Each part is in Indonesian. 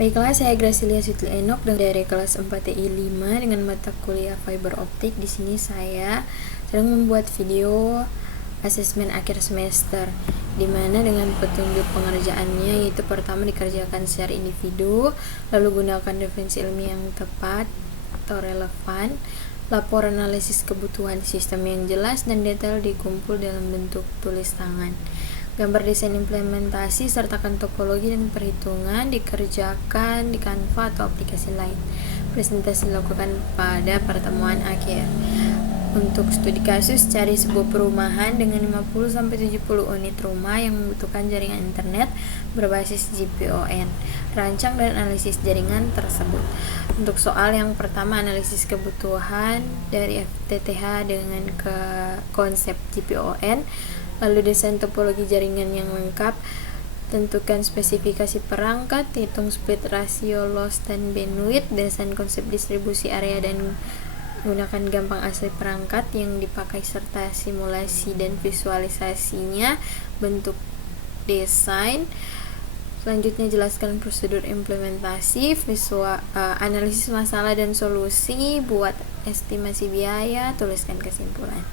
Baiklah, saya Gracilia Sutli Enok dari kelas 4TI 5 dengan mata kuliah fiber optik. Di sini saya sedang membuat video asesmen akhir semester, di mana dengan petunjuk pengerjaannya yaitu pertama dikerjakan secara individu, lalu gunakan referensi ilmiah yang tepat atau relevan, lapor analisis kebutuhan sistem yang jelas dan detail dikumpul dalam bentuk tulis tangan. Gambar desain implementasi sertakan topologi dan perhitungan dikerjakan di Canva atau aplikasi lain. Presentasi dilakukan pada pertemuan akhir. Untuk studi kasus, cari sebuah perumahan dengan 50-70 unit rumah yang membutuhkan jaringan internet berbasis GPON. Rancang dan analisis jaringan tersebut. Untuk soal yang pertama, analisis kebutuhan dari FTTH dengan konsep GPON. Lalu desain topologi jaringan yang lengkap, tentukan spesifikasi perangkat, hitung split rasio loss dan bandwidth, desain konsep distribusi area dan gunakan gampang asli perangkat yang dipakai serta simulasi dan visualisasinya, bentuk desain. Selanjutnya jelaskan prosedur implementasi, analisis masalah dan solusi, buat estimasi biaya, tuliskan kesimpulan.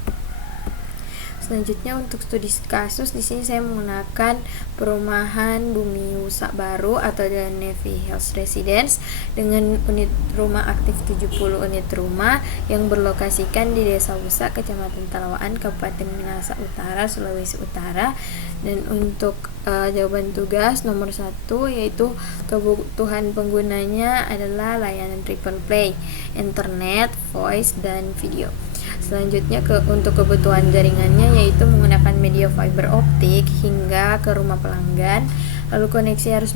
Selanjutnya untuk studi kasus, di sini saya menggunakan perumahan Bumi Wusa Baru atau Navy Hills Residence dengan unit rumah aktif 70 unit rumah yang berlokasikan di Desa Wusa, Kecamatan Talawaan, Kabupaten Minahasa Utara, Sulawesi Utara. Dan untuk jawaban tugas nomor 1 yaitu kebutuhan penggunanya adalah layanan triple play, internet, voice, dan video. Selanjutnya untuk kebutuhan jaringannya yaitu menggunakan media fiber optik hingga ke rumah pelanggan. Lalu koneksi harus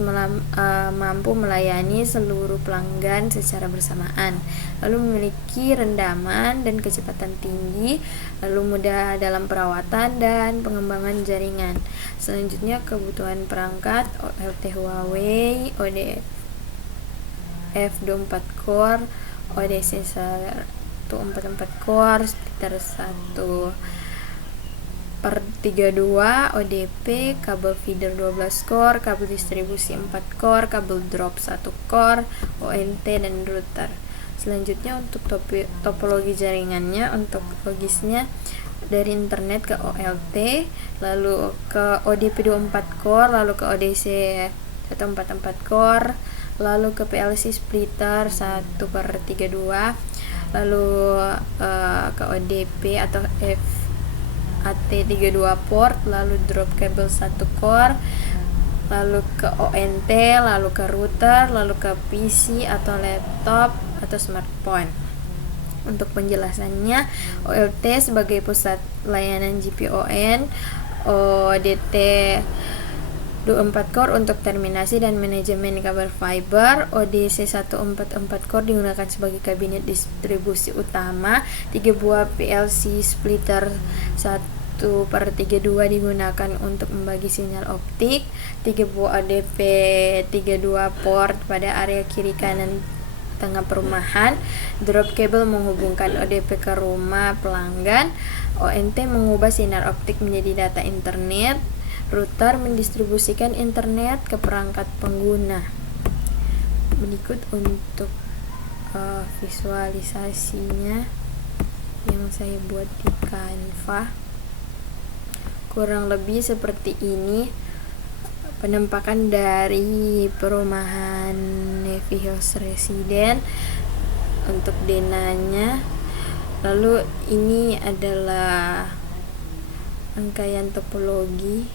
mampu melayani seluruh pelanggan secara bersamaan. Lalu memiliki rendaman dan kecepatan tinggi. Lalu mudah dalam perawatan dan pengembangan jaringan. Selanjutnya kebutuhan perangkat OLT Huawei, ODF24 core, ODC 144 core, splitter 1/32, ODP, kabel feeder 12 core, kabel distribusi 4 core, kabel drop 1 core, ONT, dan router. Selanjutnya untuk topologi jaringannya, untuk logisnya dari internet ke OLT, lalu ke ODP 24 core, lalu ke ODC 144 core, lalu ke PLC splitter 1/32, lalu ke ODP atau FAT32 port, lalu drop cable 1 core, lalu ke ONT, lalu ke router, lalu ke PC atau laptop atau smartphone. Untuk penjelasannya, OLT sebagai pusat layanan GPON, ODT 24 core untuk terminasi dan manajemen kabel fiber, ODC 144 core digunakan sebagai kabinet distribusi utama, 3 buah PLC splitter 1/32 digunakan untuk membagi sinyal optik, 3 buah ODP 32 port pada area kiri kanan tengah perumahan, drop cable menghubungkan ODP ke rumah pelanggan, ONT mengubah sinar optik menjadi data internet, router mendistribusikan internet ke perangkat pengguna. Berikut untuk visualisasinya yang saya buat di Canva. Kurang lebih seperti ini penampakan dari perumahan Navy Hills Residence untuk denanya. Lalu ini adalah rangkaian topologi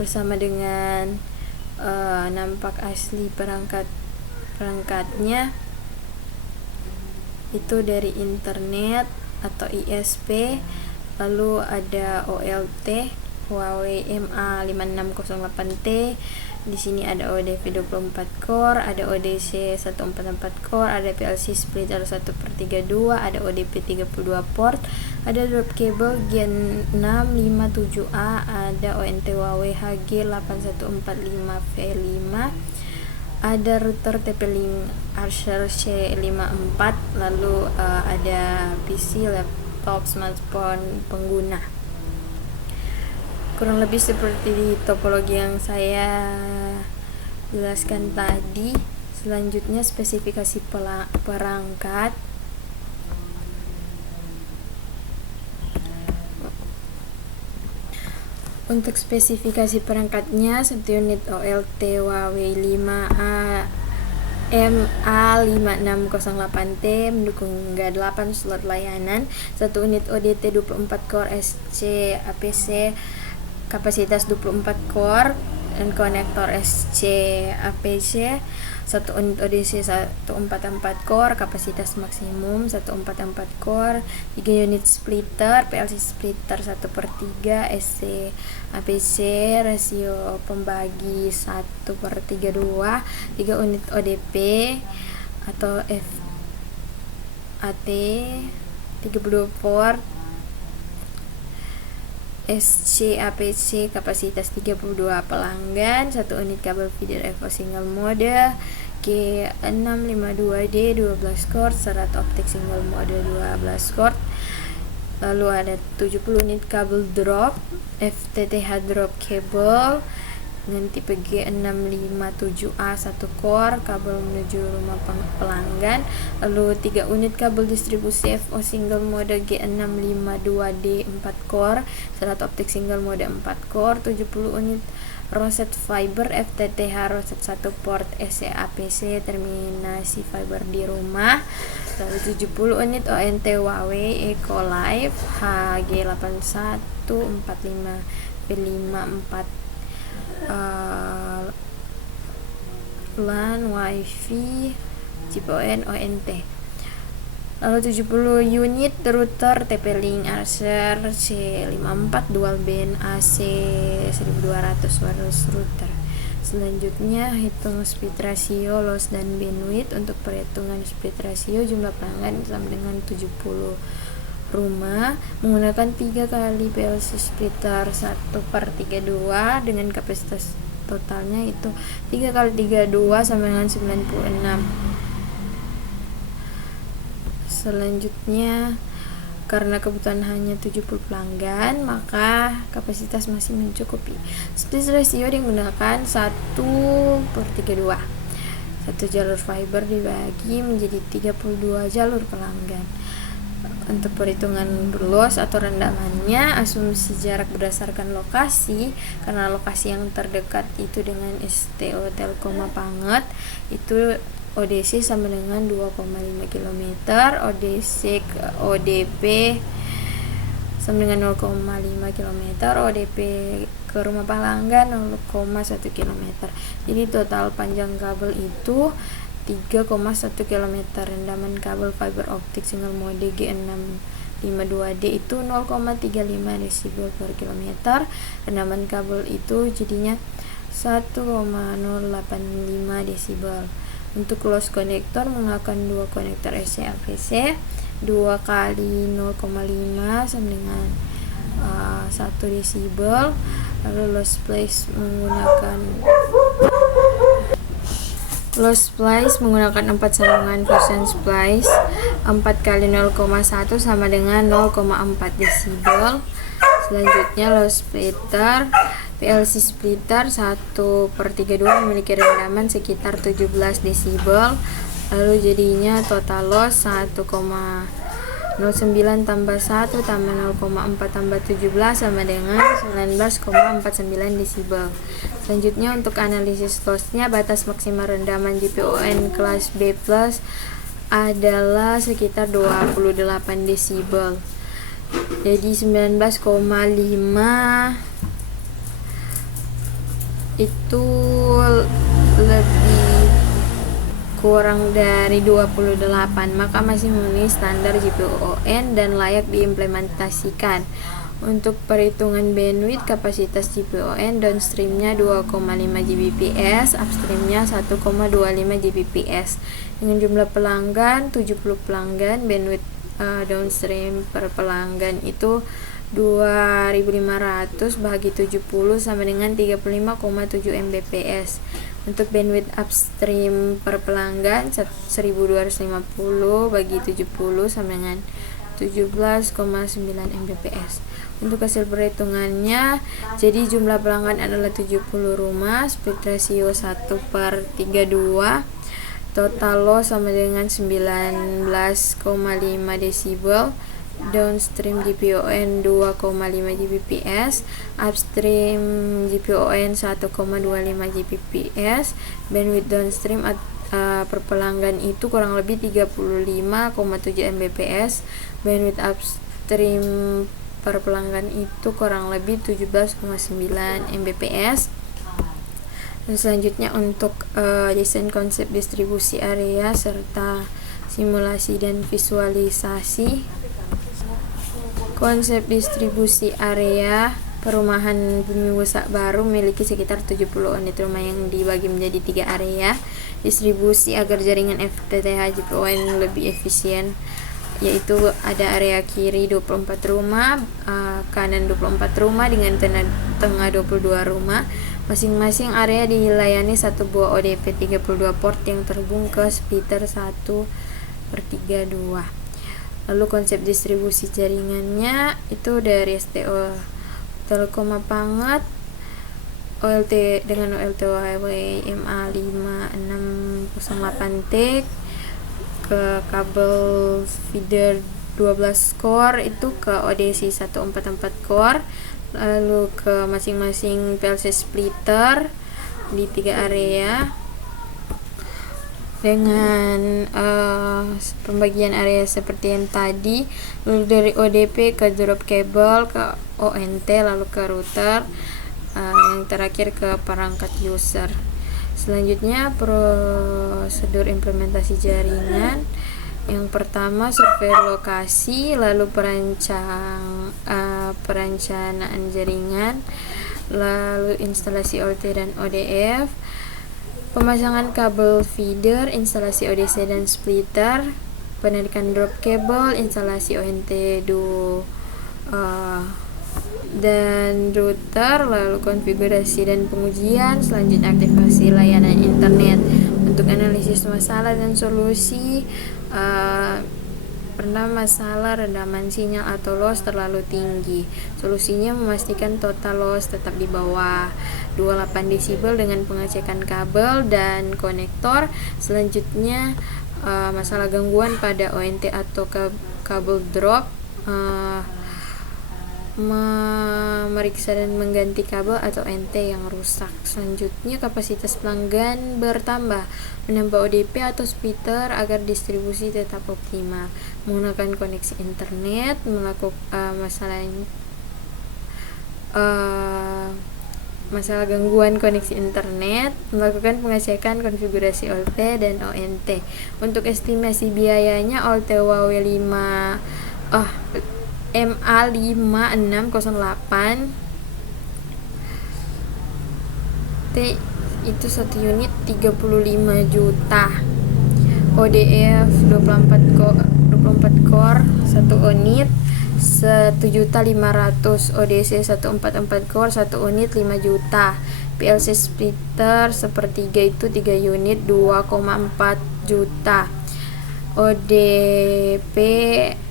bersama dengan nampak asli perangkatnya itu dari internet atau ISP. Lalu ada OLT Huawei MA5608T. Di sini ada ODP 24 core, ada ODC 144 core, ada PLC splitter 1/32, ada ODP 32 port, ada drop cable Gen 657A, ada ONT Huawei HG8145V5, ada router TP-Link Archer C54, lalu ada PC, laptop, smartphone pengguna. Kurang lebih seperti di topologi yang saya jelaskan tadi. Selanjutnya spesifikasi perangkat. Untuk spesifikasi perangkatnya, 1 unit OLT Huawei 5A MA5608T mendukung hingga 8 slot layanan, 1 unit ODT 24 core SC APC kapasitas 24 core dan konektor SC APC, 1 unit ODC 144 core kapasitas maksimum 144 core, 3 unit splitter PLC splitter 1/3 SC APC rasio pembagi 1/32, 3 unit ODP atau FAT 32 port SC APC kapasitas 32 pelanggan, 1 unit kabel feeder EVO single mode G652D 12 core, serat optik single mode 12 core. Lalu ada 70 unit kabel drop FTTH drop cable dengan tipe G657A 1 core, kabel menuju rumah pelanggan. Lalu 3 unit kabel distribusi FO single mode G652D 4 core, serat optik single mode 4 core, 70 unit roset fiber FTTH roset 1 port SC APC terminasi fiber di rumah. Lalu 70 unit ONT Huawei Ecolive HG8145V54 LAN WiFi CPON ONT. Lalu 70 unit router TP-Link Acer C54 dual band AC 1200 wireless router. Selanjutnya hitung split ratio, loss dan bandwidth. Untuk perhitungan split ratio, jumlah pelanggan sama dengan 70 rumah menggunakan 3 kali PLC splitter 1/32 dengan kapasitas totalnya itu 3 kali 32 sama dengan 96. Selanjutnya, karena kebutuhan hanya 70 pelanggan, maka kapasitas masih mencukupi. Split ratio digunakan 1/32. Satu jalur fiber dibagi menjadi 32 jalur pelanggan. Untuk perhitungan loss atau rendamannya, asumsi jarak berdasarkan lokasi, karena lokasi yang terdekat itu dengan STO Telkom Mapanget itu ODC sama dengan 2,5 km, ODC ke ODP sama dengan 0,5 km, ODP ke rumah pelanggan 0,1 km. Jadi total panjang kabel itu 3,1 km. Rendaman kabel fiber optik single mode G652D itu 0,35 desibel per kilometer. Rendaman kabel itu jadinya 1,085 desibel. Untuk loss konektor menggunakan 2 konektor SC APC 2 kali 0,5 sama dengan 1 desibel. Lalu loss splice menggunakan 4 sambungan fusion splice 4 kali 0,1 sama dengan 0,4 desibel. Selanjutnya loss splitter PLC splitter 1/32 memiliki rendaman sekitar 17 desibel. Lalu jadinya total loss 1,09 tambah 1 tambah 0,4 tambah 17 sama dengan 19,49 desibel. Selanjutnya untuk analisis lossnya, batas maksimal rendaman GPON kelas B+ adalah sekitar 28 desibel. Jadi 19,5 itu lebih kurang dari 28, maka masih memenuhi standar GPON dan layak diimplementasikan. Untuk perhitungan bandwidth, kapasitas GPON downstreamnya 2,5 Gbps, upstreamnya 1,25 Gbps. Dengan jumlah pelanggan 70 pelanggan, bandwidth downstream per pelanggan itu 2500 bahagi 70 sama dengan 35,7 Mbps. Untuk bandwidth upstream per pelanggan 1250 bagi 70 sama dengan 17,9 Mbps. Untuk hasil perhitungannya, jadi jumlah pelanggan adalah 70 rumah, split ratio 1/32. total loss sama dengan 19,5 desibel, downstream GPON 2,5 Gbps, upstream GPON 1,25 Gbps, bandwidth downstream per pelanggan itu kurang lebih 35,7 Mbps, bandwidth upstream per pelanggan itu kurang lebih 17,9 Mbps. Dan selanjutnya untuk desain konsep distribusi area serta simulasi dan visualisasi. Konsep distribusi area perumahan Bumi Wusa Baru memiliki sekitar 70 unit rumah yang dibagi menjadi 3 area distribusi agar jaringan FTTH GPON lebih efisien, yaitu ada area kiri 24 rumah, kanan 24 rumah dengan tengah 22 rumah. Masing-masing area dilayani satu buah ODP 32 port yang terhubung ke splitter 1/32. Lalu konsep distribusi jaringannya itu dari STO Telkom Mapangat OLT dengan OLT Huawei MA5608T ke kabel feeder 12 core itu ke ODC 144 core, lalu ke masing-masing PLC splitter di 3 area dengan pembagian area seperti yang tadi, lalu dari ODP ke drop cable ke ONT, lalu ke router, yang terakhir ke perangkat user. Selanjutnya prosedur implementasi jaringan. Yang pertama survei lokasi, lalu perencanaan jaringan, lalu instalasi OLT dan ODF, pemasangan kabel feeder, instalasi ODC dan splitter, penarikan drop cable, instalasi ONT dan router, lalu konfigurasi dan pengujian, selanjutnya aktivasi layanan internet. Untuk analisis masalah dan solusi, pernah masalah rendaman sinyal atau loss terlalu tinggi. Solusinya memastikan total loss tetap di bawah 28 desibel dengan pengecekan kabel dan konektor. Selanjutnya masalah gangguan pada ONT atau kabel drop, memeriksa dan mengganti kabel atau NT yang rusak. Selanjutnya kapasitas pelanggan bertambah, menambah ODP atau splitter agar distribusi tetap optimal, menggunakan koneksi internet, melakukan masalah gangguan koneksi internet, melakukan pengecekan konfigurasi OLT dan ONT. Untuk estimasi biayanya, OLT Huawei MA5608 T itu 1 unit 35 juta, ODF 24 core 1 unit 1.500.000, ODC 144 core 1 unit 5 juta, PLC splitter sepertiga itu 3 unit 2,4 juta, ODP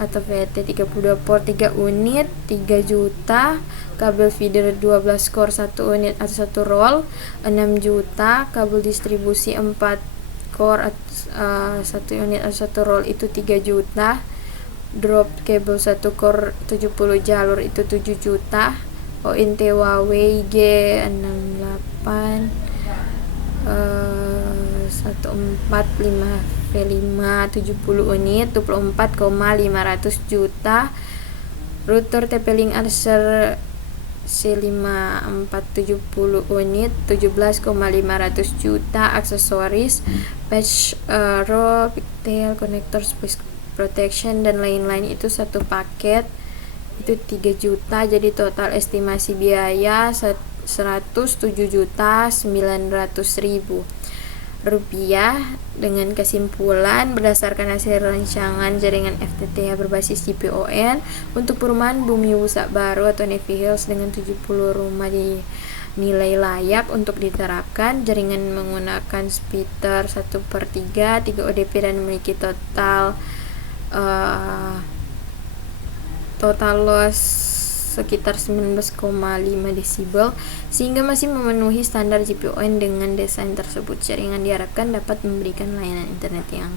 atau VT 32 port 3 unit 3 juta, kabel feeder 12 core 1 unit atau 1 roll 6 juta, kabel distribusi 4 core 1 unit atau 1 roll itu 3 juta, drop cable 1 core 70 jalur itu 7 juta, ONT Huawei G68 145 V5 70 unit 24,500 juta, router TP-Link Acer C5470 unit 17,500 juta, aksesoris patch, roll, pigtail, konektor, space protection dan lain-lain itu satu paket itu 3 juta. Jadi total estimasi biaya 107.900.000 rupiah. Dengan kesimpulan, berdasarkan hasil rancangan jaringan FTTH berbasis GPON untuk perumahan Bumi Wusa Baru atau Navy Hills dengan 70 rumah dinilai layak untuk diterapkan. Jaringan menggunakan splitter 1/3, 3 ODP dan memiliki total loss sekitar 19,5 desibel sehingga masih memenuhi standar GPON. Dengan desain tersebut, jaringan diharapkan dapat memberikan layanan internet yang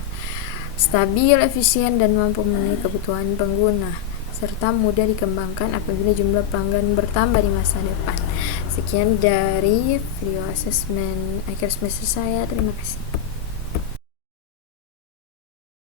stabil, efisien, dan mampu memenuhi kebutuhan pengguna, serta mudah dikembangkan apabila jumlah pelanggan bertambah di masa depan. Sekian dari video asesmen akhir semester saya. Terima kasih.